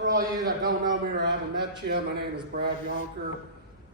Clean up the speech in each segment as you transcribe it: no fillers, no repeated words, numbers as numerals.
For all of you that don't know me or haven't met you, my name is Brad Yonker.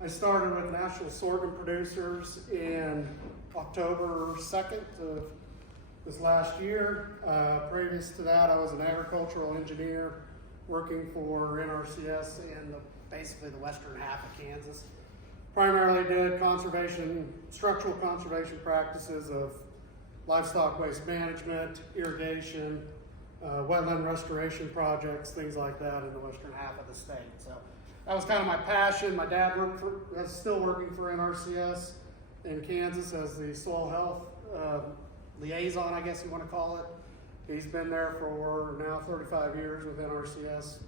I started with National Sorghum Producers in October 2nd of this last year. Previous to that, I was an agricultural engineer working for NRCS in basically the western half of Kansas. Primarily did structural conservation practices of livestock waste management, irrigation, wetland restoration projects, things like that in the western half of the state. So that was kind of my passion. My dad is still working for NRCS in Kansas as the soil health liaison, I guess you want to call it. He's been there for now 35 years with NRCS.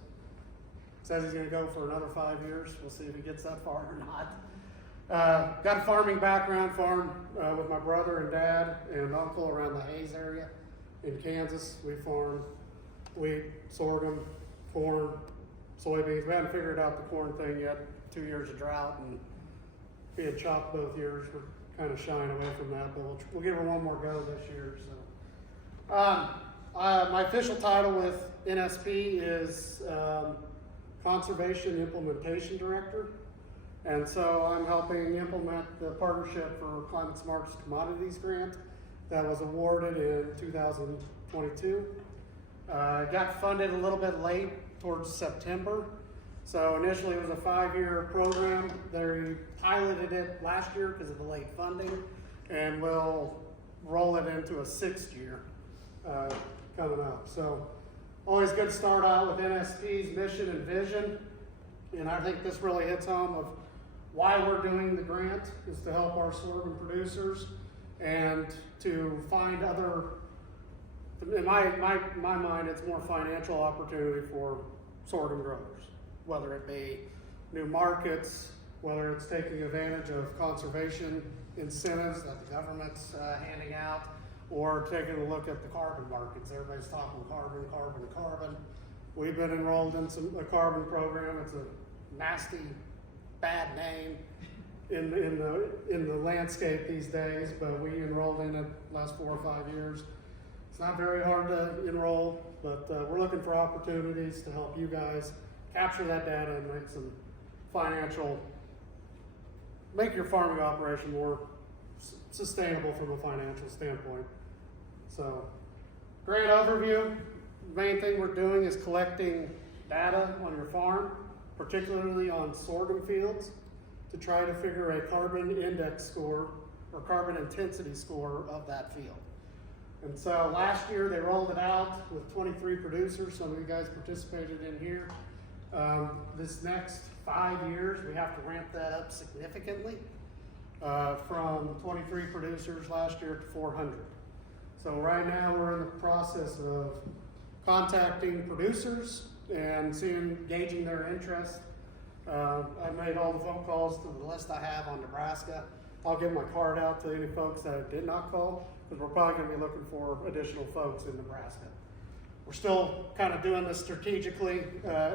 Says he's going to go for another 5 years. We'll see if he gets that far or not. Got a farming background, farmed with my brother and dad and uncle around the Hayes area in Kansas. We farm wheat, sorghum, corn, soybeans. We haven't figured out the corn thing yet. 2 years of drought and being chopped both years. We're kind of shying away from that, but we'll give her one more go this year. So, my official title with NSP is Conservation Implementation Director. And so I'm helping implement the Partnership for Climate Smart Commodities grant that was awarded in 2022. Got funded a little bit late towards September. So initially it was a 5-year program. They piloted it last year because of the late funding, and we'll roll it into a 6th year coming up. So always good to start out with NSP's mission and vision. And I think this really hits home of why we're doing the grant is to help our sorghum producers and to find other, in my mind, it's more financial opportunity for sorghum growers, whether it be new markets, whether it's taking advantage of conservation incentives that the government's handing out, or taking a look at the carbon markets. Everybody's talking carbon, carbon, carbon. We've been enrolled in a carbon program. It's a nasty, bad name in the landscape these days, but we enrolled in it last 4 or 5 years. It's not very hard to enroll, but we're looking for opportunities to help you guys capture that data and make some make your farming operation more sustainable from a financial standpoint. So, grant overview. The main thing we're doing is collecting data on your farm, particularly on sorghum fields, to try to figure a carbon index score or carbon intensity score of that field. And so last year they rolled it out with 23 producers. Some of you guys participated in here. This next 5 years, we have to ramp that up significantly from 23 producers last year to 400. So right now we're in the process of contacting producers and gauging their interest. I've made all the phone calls to the list I have on Nebraska. I'll give my card out to any folks that I did not call, because we're probably going to be looking for additional folks in Nebraska. We're still kind of doing this strategically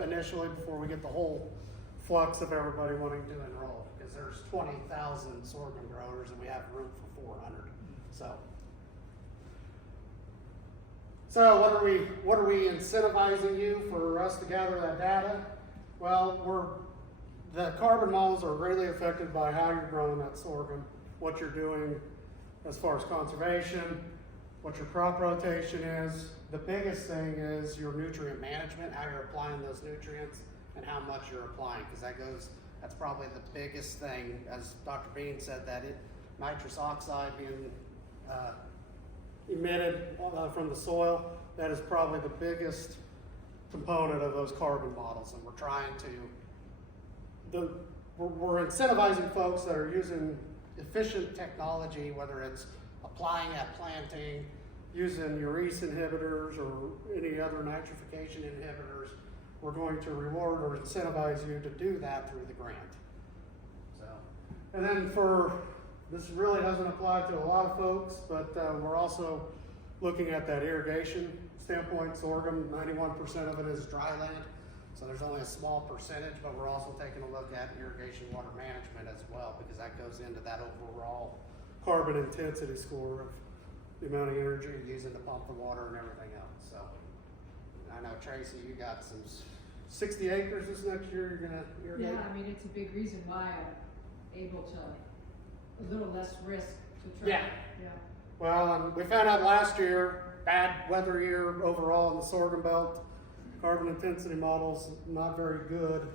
initially before we get the whole flux of everybody wanting to enroll, because there's 20,000 sorghum growers and we have room for 400. So what are we incentivizing you for us to gather that data? Well, the carbon models are greatly affected by how you're growing that sorghum, what you're doing as far as conservation, what your crop rotation is. The biggest thing is your nutrient management, how you're applying those nutrients and how much you're applying, because that's probably the biggest thing. As Dr. Bean said, that nitrous oxide being emitted from the soil, that is probably the biggest component of those carbon models, and we're trying to, we're incentivizing folks that are using efficient technology, whether it's applying at planting, using urease inhibitors or any other nitrification inhibitors. We're going to reward or incentivize you to do that through the grant. So, and then this really doesn't apply to a lot of folks, but we're also looking at that irrigation standpoint. Sorghum, 91% of it is dry land, so there's only a small percentage, but we're also taking a look at irrigation water management as well, because that goes into that overall carbon intensity score of the amount of energy you're using to pump the water and everything else. So I know, Tracy, you got some 60 acres this next year you're gonna irrigate? Yeah, I mean, it's a big reason why I'm able to, a little less risk to try. Yeah. Yeah. Well, and we found out last year, bad weather year overall in the sorghum belt, carbon intensity models not very good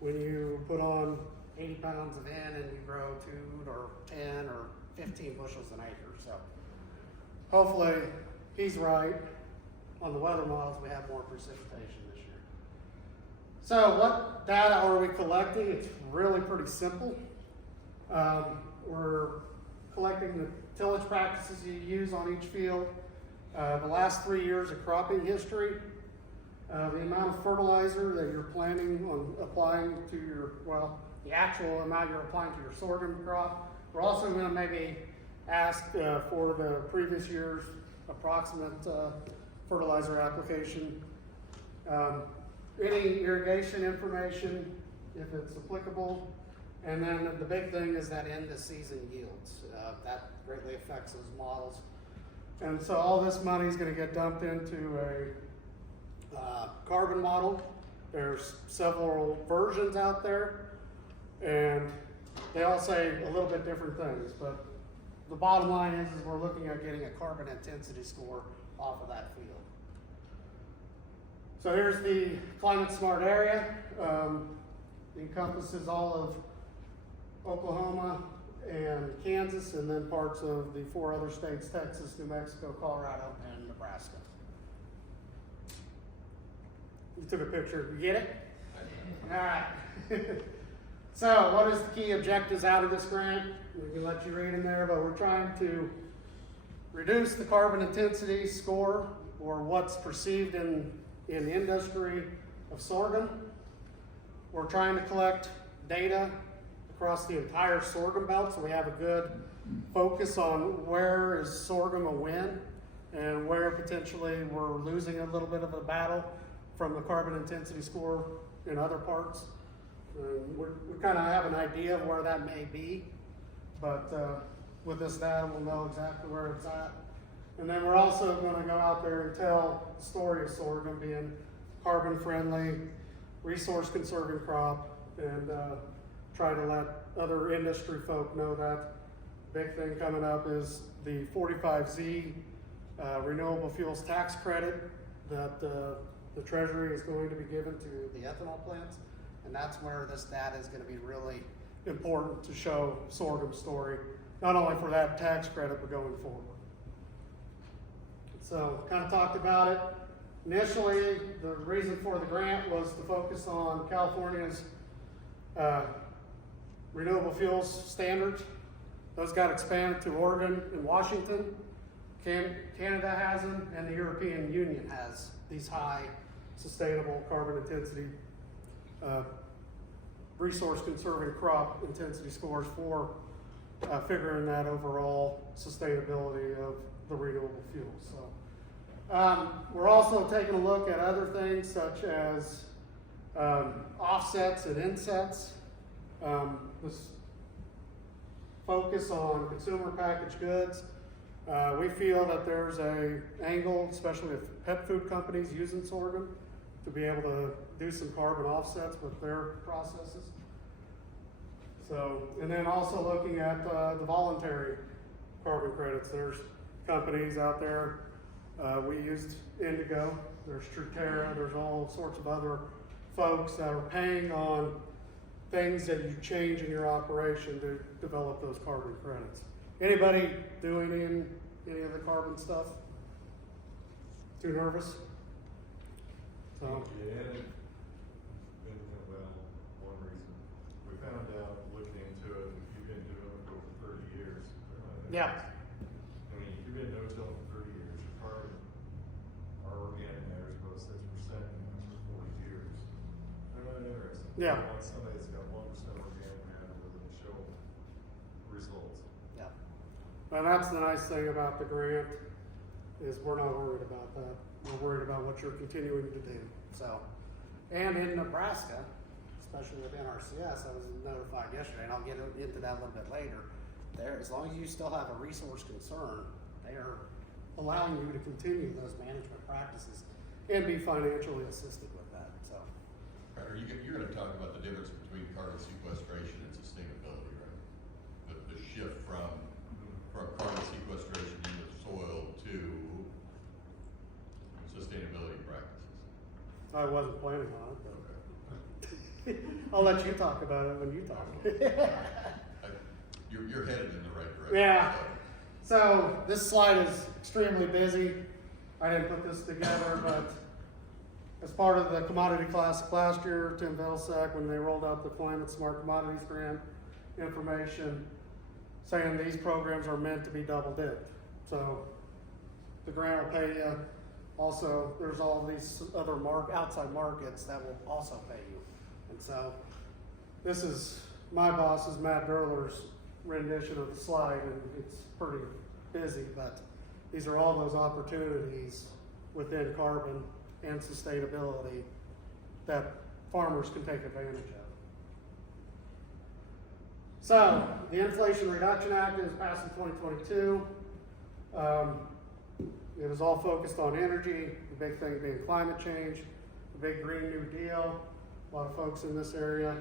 when you put on 80 pounds of N and you grow 2 or 10 or 15 bushels an acre. So hopefully he's right. On the weather models, we have more precipitation this year. So what data are we collecting? It's really pretty simple. We're collecting the tillage practices you use on each field, the last 3 years of cropping history, the amount of fertilizer that you're planning on applying to your, well, the actual amount you're applying to your sorghum crop. We're also going to maybe ask for the previous year's approximate fertilizer application, any irrigation information if it's applicable, and then the big thing is that end of season yields. That greatly affects those models. And so all this money is going to get dumped into a carbon model. There's several versions out there, and they all say a little bit different things, but the bottom line is we're looking at getting a carbon intensity score off of that field. So here's the climate smart area. It encompasses all of Oklahoma and Kansas, and then parts of the 4 other states, Texas, New Mexico, Colorado, and Nebraska. You took a picture, you get it? All right. So what is the key objectives out of this grant? We can let you read in there, but we're trying to reduce the carbon intensity score, or what's perceived in the industry of sorghum. We're trying to collect data across the entire sorghum belt, so we have a good focus on where is sorghum a win and where potentially we're losing a little bit of a battle from the carbon intensity score in other parts. We kind of have an idea of where that may be, but with this data we'll know exactly where it's at. And then we're also going to go out there and tell the story of sorghum being carbon friendly, resource conserving crop, and try to let other industry folk know that. Big thing coming up is the 45Z renewable fuels tax credit that the Treasury is going to be given to the ethanol plants, and that's where this data is going to be really important to show sorghum's story, not only for that tax credit but going forward. So kind of talked about it. Initially, the reason for the grant was to focus on California's renewable fuels standards. Those got expanded to Oregon and Washington. Canada has them, and the European Union has these high sustainable carbon intensity, resource conserving crop intensity scores for figuring that overall sustainability of the renewable fuels. So we're also taking a look at other things such as offsets and insets. This focus on consumer packaged goods. We feel that there's an angle, especially with pet food companies using sorghum, to be able to do some carbon offsets with their processes. So, and then also looking at the voluntary carbon credits. There's companies out there. We used Indigo. There's Truterra. There's all sorts of other folks that are paying on things that you change in your operation to develop those carbon credits. Anybody doing any of the carbon stuff? Too nervous? So. Yeah. Well, one reason. We found out looking into it, if you've been doing it for over 30 years. Yeah. I mean, if you've been no-tilling for 30 years, your carbon, our organic matter is about 6% for 40 years. They're not interested. Yeah. They want somebody that's got 1% organic matter with them to show results. Yeah. And that's the nice thing about the grant is we're not worried about that. We're worried about what you're continuing to do. So, and in Nebraska, especially with NRCS, I was notified yesterday, and I'll get into that a little bit later. There, as long as you still have a resource concern, they are allowing you to continue those management practices and be financially assisted with that. So, Crowder, you're gonna talk about the difference between carbon sequestration and sustainability, right? The shift from carbon sequestration in the soil to sustainability practices. I wasn't planning on it, Okay. but I'll let you talk about it when you talk. You're headed in the right direction. Yeah. So this slide is extremely busy. I didn't put this together, but as part of the Commodity Classic last year, Tim Vilsack, when they rolled out the Climate Smart Commodities Grant information, saying these programs are meant to be double dipped. So the grant will pay you. Also, there's all these other outside markets that will also pay you. And so this is my boss's, Matt Derler's, rendition of the slide, and it's pretty busy, but these are all those opportunities within carbon and sustainability that farmers can take advantage of. So, the Inflation Reduction Act is passed in 2022. It was all focused on energy, the big thing being climate change, the big Green New Deal. A lot of folks in this area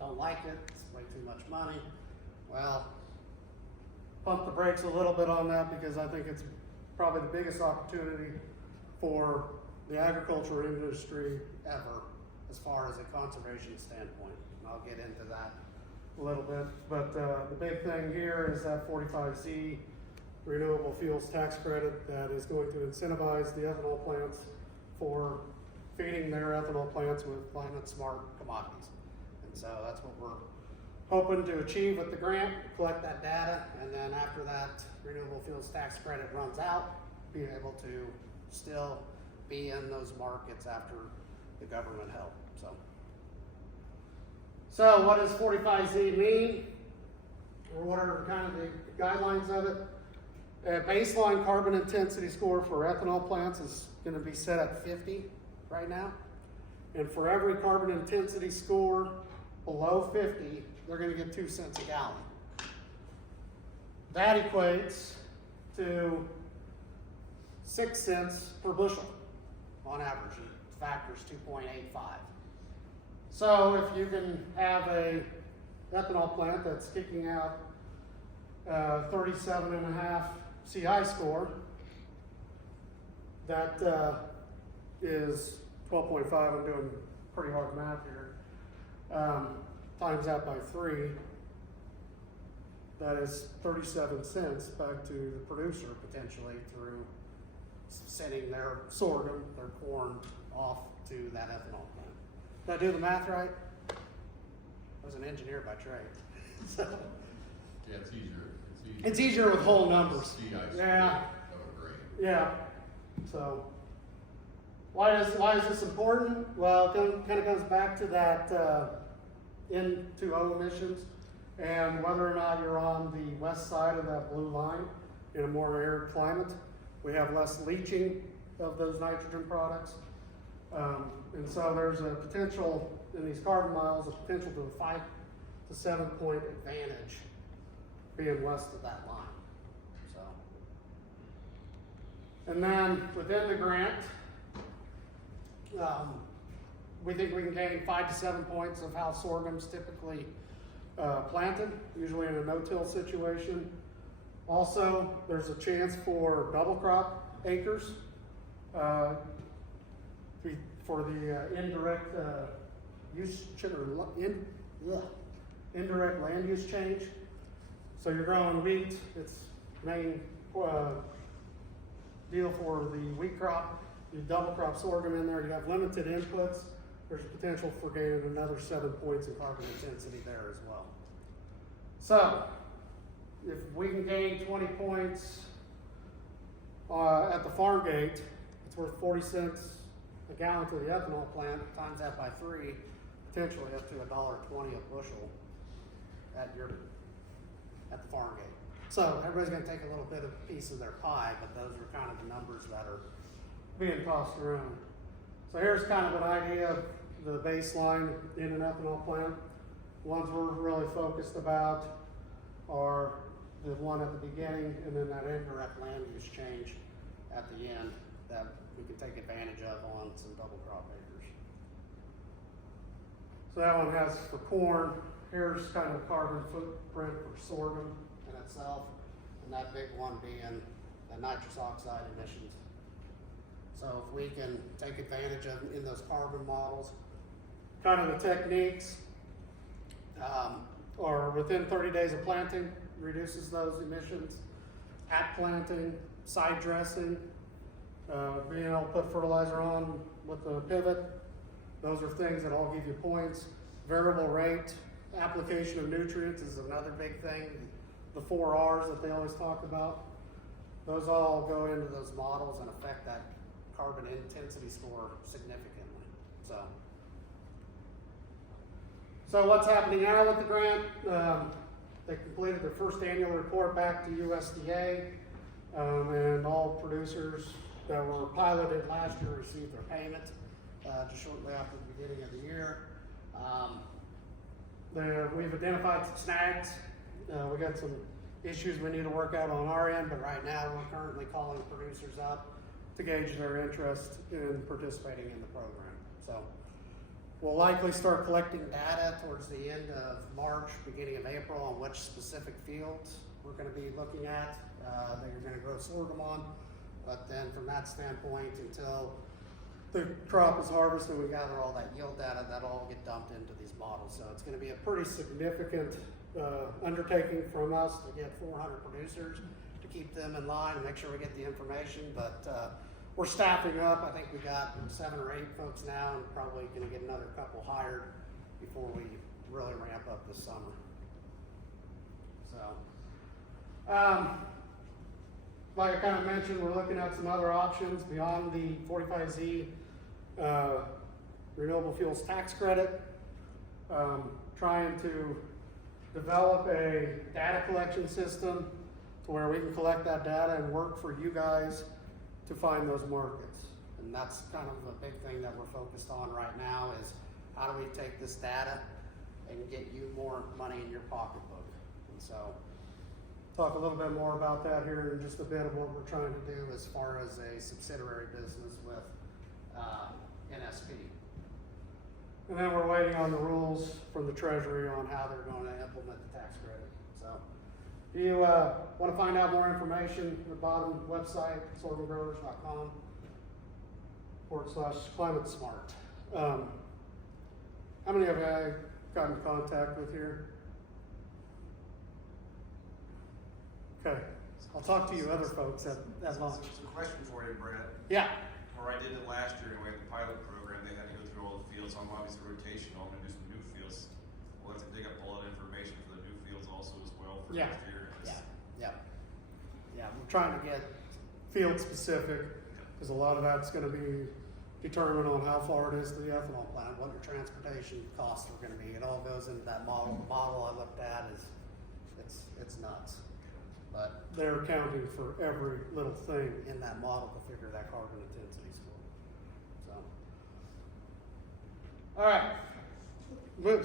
don't like it, it's way too much money. Well, pump the brakes a little bit on that because I think it's probably the biggest opportunity for the agriculture industry ever as far as a conservation standpoint. And I'll get into that a little bit. But the big thing here is that 45Z renewable fuels tax credit that is going to incentivize the ethanol plants for feeding their ethanol plants with climate smart commodities. And so that's what we're hoping to achieve with the grant, collect that data, and then after that renewable fuels tax credit runs out, be able to still be in those markets after the government help. So what does 45Z mean? Or what are kind of the guidelines of it? A baseline carbon intensity score for ethanol plants is going to be set at 50 right now. And for every carbon intensity score below 50, they're going to get 2 cents a gallon. That equates to 6 cents per bushel on average. It factors 2.85. So if you can have a ethanol plant that's kicking out 37.5 CI score, that is 12.5. I'm doing pretty hard math here. Times that by 3, that is 37 cents back to the producer potentially through sending their sorghum, their corn, off to that ethanol plant. Did I do the math right? I was an engineer by trade. So, Yeah, it's easier. it's easier with whole numbers. CI score Yeah. of a grain. Yeah. So why is this important? Well, it kind of goes back to that N2O emissions and whether or not you're on the west side of that blue line in a more arid climate. We have less leaching of those nitrogen products. And so there's a potential in these carbon miles, a potential to a 5 to 7 point advantage being west of that line. So, and then within the grant, we think we can gain 5 to 7 points of how sorghum's typically planted, usually in a no-till situation. Also, there's a chance for double crop acres for the indirect indirect land use change. So you're growing wheat, it's main deal for the wheat crop. You double crop sorghum in there, you have limited inputs. There's a potential for gaining another 7 points in carbon intensity there as well. So, if we can gain 20 points at the farm gate, it's worth 40 cents a gallon to the ethanol plant, times that by 3, potentially up to $1.20 a bushel at the farm gate. So everybody's going to take a little bit of a piece of their pie, but those are kind of the numbers that are being tossed around. So here's kind of an idea of the baseline in an ethanol plant. Ones we're really focused about are the one at the beginning and then that indirect land use change at the end that we can take advantage of on some double crop acres. So that one has for corn. Here's kind of carbon footprint for sorghum in itself, and that big one being the nitrous oxide emissions. So if we can take advantage of in those carbon models, kind of the techniques, or within 30 days of planting, reduces those emissions. At planting, side dressing, being able to put fertilizer on with the pivot, those are things that all give you points. Variable rate, application of nutrients is another big thing. The 4 R's that they always talk about, those all go into those models and affect that carbon intensity score significantly. So what's happening now with the grant? They completed their first annual report back to USDA, and all producers that were piloted last year received their payment just shortly after the beginning of the year. We've identified some snags. We got some issues we need to work out on our end, but right now we're currently calling producers up to gauge their interest in participating in the program. So we'll likely start collecting data towards the end of March, beginning of April on which specific fields we're going to be looking at that you're going to grow sorghum on. But then from that standpoint, until the crop is harvested, we gather all that yield data, that'll all get dumped into these models. So it's going to be a pretty significant undertaking from us to get 400 producers, to keep them in line and make sure we get the information. But we're staffing up. I think we got 7 or 8 folks now, and probably going to get another couple hired before we really ramp up this summer. So, like I kind of mentioned, we're looking at some other options beyond the 45Z renewable fuels tax credit. Trying to develop a data collection system to where we can collect that data and work for you guys to find those markets. And that's kind of a big thing that we're focused on right now, is how do we take this data and get you more money in your pocketbook. And so talk a little bit more about that here in just a bit of what we're trying to do as far as a subsidiary business with NSP. And then we're waiting on the rules from the Treasury on how they're going to implement the tax credit. So if you want to find out more information, the bottom website, sorghumgrowers.com/climate-smart. How many have I gotten in contact with here? Okay, I'll talk to you other folks at lunch. It's a question for you, Brett. Yeah. Where I did it last year anyway, the pilot program, they had to go through all the fields, so I'm obviously rotational, I'm gonna do some new fields. We'll have to dig up all that information for the new fields also as well for Yeah. next year. Yeah, we're trying to get field specific, because a lot of that's gonna be determined on how far it is to the ethanol plant, what your transportation costs are gonna be. It all goes into that model. The model I looked at it's nuts. But they're accounting for every little thing in that model to figure that carbon intensity score. So, all right, Luke.